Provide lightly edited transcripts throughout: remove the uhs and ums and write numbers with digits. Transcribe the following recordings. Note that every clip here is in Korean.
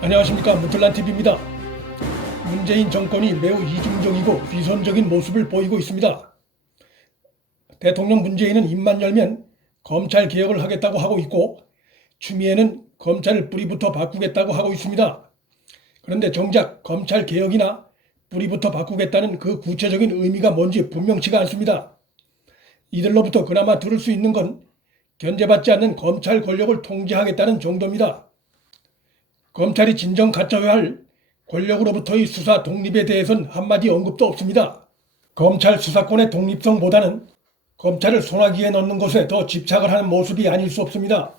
안녕하십니까, 무틀란TV입니다. 문재인 정권이 매우 이중적이고 비선적인 모습을 보이고 있습니다. 대통령 문재인은 입만 열면 검찰 개혁을 하겠다고 하고 있고, 추미애는 검찰을 뿌리부터 바꾸겠다고 하고 있습니다. 그런데 정작 검찰 개혁이나 뿌리부터 바꾸겠다는 그 구체적인 의미가 뭔지 분명치가 않습니다. 이들로부터 그나마 들을 수 있는 건 견제받지 않는 검찰 권력을 통제하겠다는 정도입니다. 검찰이 진정 갖춰야 할 권력으로부터의 수사 독립에 대해선 한마디 언급도 없습니다. 검찰 수사권의 독립성보다는 검찰을 소나기에 넣는 것에 더 집착을 하는 모습이 아닐 수 없습니다.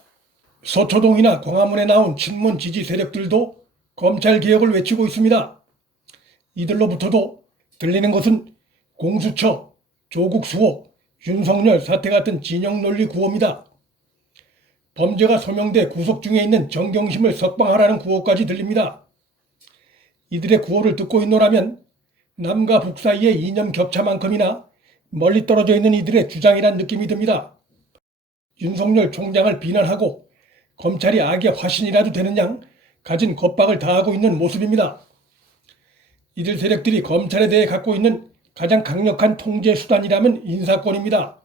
서초동이나 광화문에 나온 친문 지지 세력들도 검찰 개혁을 외치고 있습니다. 이들로부터도 들리는 것은 공수처, 조국 수호, 윤석열 사태 같은 진영 논리 구호입니다. 범죄가 소명돼 구속 중에 있는 정경심을 석방하라는 구호까지 들립니다. 이들의 구호를 듣고 있노라면 남과 북 사이의 이념 격차만큼이나 멀리 떨어져 있는 이들의 주장이란 느낌이 듭니다. 윤석열 총장을 비난하고 검찰이 악의 화신이라도 되는 양 가진 겁박을 다하고 있는 모습입니다. 이들 세력들이 검찰에 대해 갖고 있는 가장 강력한 통제 수단이라면 인사권입니다.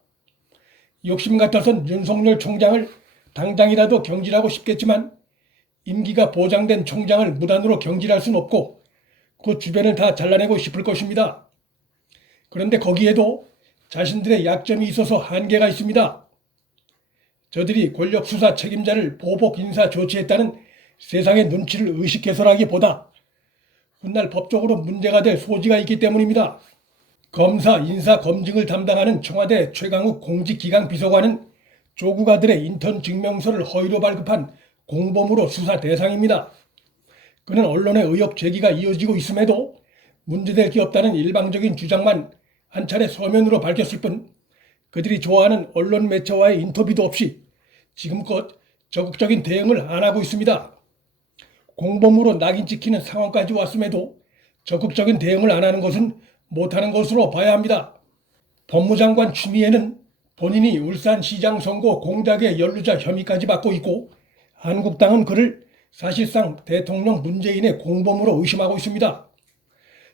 욕심 같아선 윤석열 총장을 당장이라도 경질하고 싶겠지만 임기가 보장된 총장을 무단으로 경질할 수는 없고 그 주변을 다 잘라내고 싶을 것입니다. 그런데 거기에도 자신들의 약점이 있어서 한계가 있습니다. 저들이 권력 수사 책임자를 보복 인사 조치했다는 세상의 눈치를 의식해서라기보다 훗날 법적으로 문제가 될 소지가 있기 때문입니다. 검사 인사 검증을 담당하는 청와대 최강욱 공직기강 비서관은 조국 아들의 인턴 증명서를 허위로 발급한 공범으로 수사 대상입니다. 그는 언론의 의혹 제기가 이어지고 있음에도 문제될 게 없다는 일방적인 주장만 한 차례 서면으로 밝혔을 뿐 그들이 좋아하는 언론 매체와의 인터뷰도 없이 지금껏 적극적인 대응을 안 하고 있습니다. 공범으로 낙인 찍히는 상황까지 왔음에도 적극적인 대응을 안 하는 것은 못하는 것으로 봐야 합니다. 법무장관 추미애는 본인이 울산시장 선거 공작의 연루자 혐의까지 받고 있고 한국당은 그를 사실상 대통령 문재인의 공범으로 의심하고 있습니다.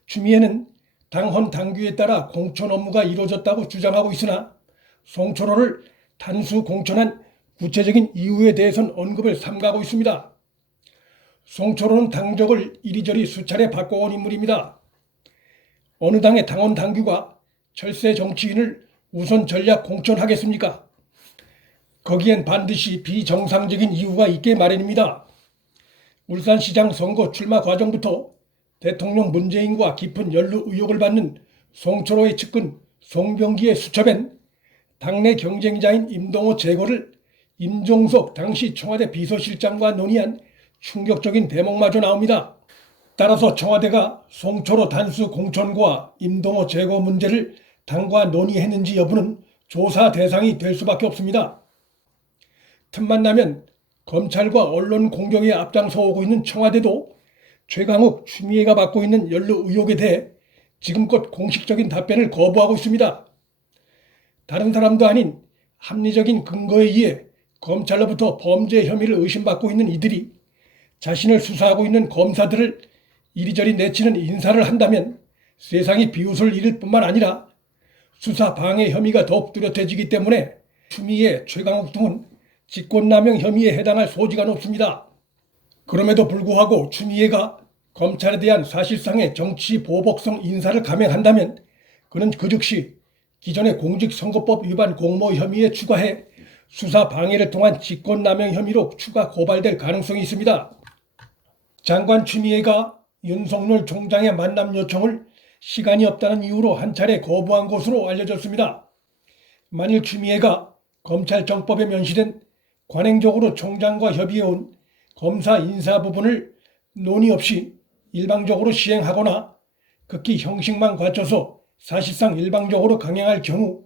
추미애는 당헌 당규에 따라 공천 업무가 이루어졌다고 주장하고 있으나 송철호를 단수 공천한 구체적인 이유에 대해선 언급을 삼가고 있습니다. 송철호는 당적을 이리저리 수차례 바꿔온 인물입니다. 어느 당의 당헌 당규가 철새 정치인을 우선 전략 공천하겠습니까? 거기엔 반드시 비정상적인 이유가 있게 마련입니다. 울산시장 선거 출마 과정부터 대통령 문재인과 깊은 연루 의혹을 받는 송철호의 측근 송병기의 수첩엔 당내 경쟁자인 임동호 제거를 임종석 당시 청와대 비서실장과 논의한 충격적인 대목마저 나옵니다. 따라서 청와대가 송철호 단수 공천과 임동호 제거 문제를 당과 논의했는지 여부는 조사 대상이 될 수밖에 없습니다. 틈만 나면 검찰과 언론 공격에 앞장서 오고 있는 청와대도 최강욱, 추미애가 받고 있는 연루 의혹에 대해 지금껏 공식적인 답변을 거부하고 있습니다. 다른 사람도 아닌 합리적인 근거에 의해 검찰로부터 범죄 혐의를 의심받고 있는 이들이 자신을 수사하고 있는 검사들을 이리저리 내치는 인사를 한다면 세상이 비웃을 일일 뿐만 아니라 수사 방해 혐의가 더욱 뚜렷해지기 때문에 추미애, 최강욱 등은 직권남용 혐의에 해당할 소지가 높습니다. 그럼에도 불구하고 추미애가 검찰에 대한 사실상의 정치 보복성 인사를 감행한다면 그는 그 즉시 기존의 공직선거법 위반 공모 혐의에 추가해 수사 방해를 통한 직권남용 혐의로 추가 고발될 가능성이 있습니다. 장관 추미애가 윤석열 총장의 만남 요청을 시간이 없다는 이유로 한 차례 거부한 것으로 알려졌습니다. 만일 추미애가 검찰정법에 면시된 관행적으로 총장과 협의해온 검사 인사 부분을 논의 없이 일방적으로 시행하거나 극히 형식만 갖춰서 사실상 일방적으로 강행할 경우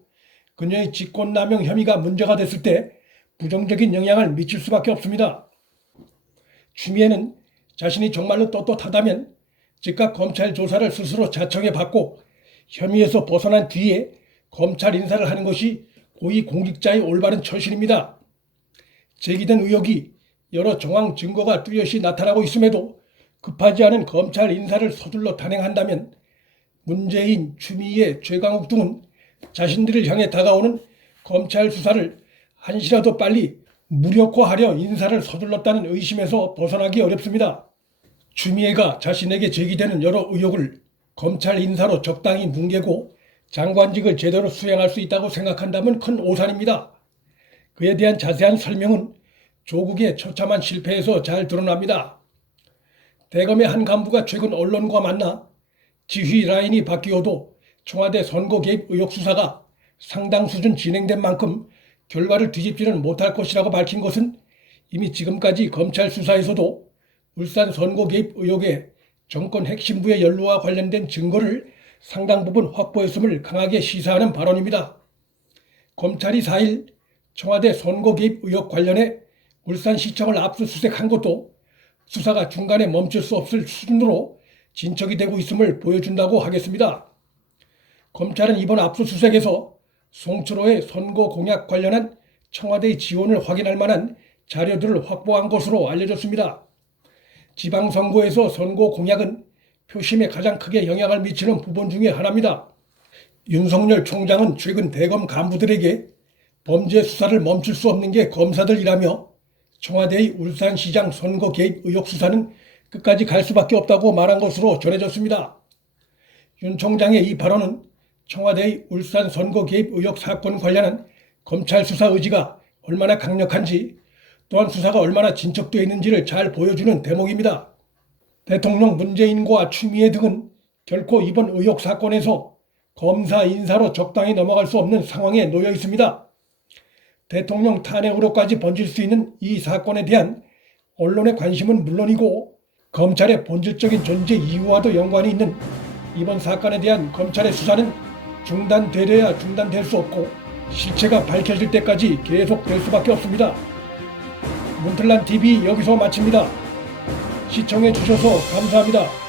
그녀의 직권남용 혐의가 문제가 됐을 때 부정적인 영향을 미칠 수밖에 없습니다. 추미애는 자신이 정말로 떳떳하다면 즉각 검찰 조사를 스스로 자청해 받고 혐의에서 벗어난 뒤에 검찰 인사를 하는 것이 고위 공직자의 올바른 처신입니다. 제기된 의혹이 여러 정황 증거가 뚜렷이 나타나고 있음에도 급하지 않은 검찰 인사를 서둘러 단행한다면 문재인, 추미애, 최강욱 등은 자신들을 향해 다가오는 검찰 수사를 한시라도 빨리 무력화하려 인사를 서둘렀다는 의심에서 벗어나기 어렵습니다. 추미애가 자신에게 제기되는 여러 의혹을 검찰 인사로 적당히 뭉개고 장관직을 제대로 수행할 수 있다고 생각한다면 큰 오산입니다. 그에 대한 자세한 설명은 조국의 처참한 실패에서 잘 드러납니다. 대검의 한 간부가 최근 언론과 만나 지휘 라인이 바뀌어도 청와대 선거 개입 의혹 수사가 상당 수준 진행된 만큼 결과를 뒤집지는 못할 것이라고 밝힌 것은 이미 지금까지 검찰 수사에서도 울산 선거 개입 의혹의 정권 핵심부의 연루와 관련된 증거를 상당 부분 확보했음을 강하게 시사하는 발언입니다. 검찰이 4일 청와대 선거 개입 의혹 관련해 울산시청을 압수수색한 것도 수사가 중간에 멈출 수 없을 수준으로 진척이 되고 있음을 보여준다고 하겠습니다. 검찰은 이번 압수수색에서 송철호의 선거 공약 관련한 청와대의 지원을 확인할 만한 자료들을 확보한 것으로 알려졌습니다. 지방선거에서 선거 공약은 표심에 가장 크게 영향을 미치는 부분 중에 하나입니다. 윤석열 총장은 최근 대검 간부들에게 범죄 수사를 멈출 수 없는 게 검사들이라며 청와대의 울산시장 선거 개입 의혹 수사는 끝까지 갈 수밖에 없다고 말한 것으로 전해졌습니다. 윤 총장의 이 발언은 청와대의 울산 선거 개입 의혹 사건 관련한 검찰 수사 의지가 얼마나 강력한지 또한 수사가 얼마나 진척되어 있는지를 잘 보여주는 대목입니다. 대통령 문재인과 추미애 등은 결코 이번 의혹 사건에서 검사 인사로 적당히 넘어갈 수 없는 상황에 놓여 있습니다. 대통령 탄핵으로까지 번질 수 있는 이 사건에 대한 언론의 관심은 물론이고 검찰의 본질적인 존재 이유와도 연관이 있는 이번 사건에 대한 검찰의 수사는 중단되려야 중단될 수 없고 실체가 밝혀질 때까지 계속될 수밖에 없습니다. 문틀란TV 여기서 마칩니다. 시청해 주셔서 감사합니다.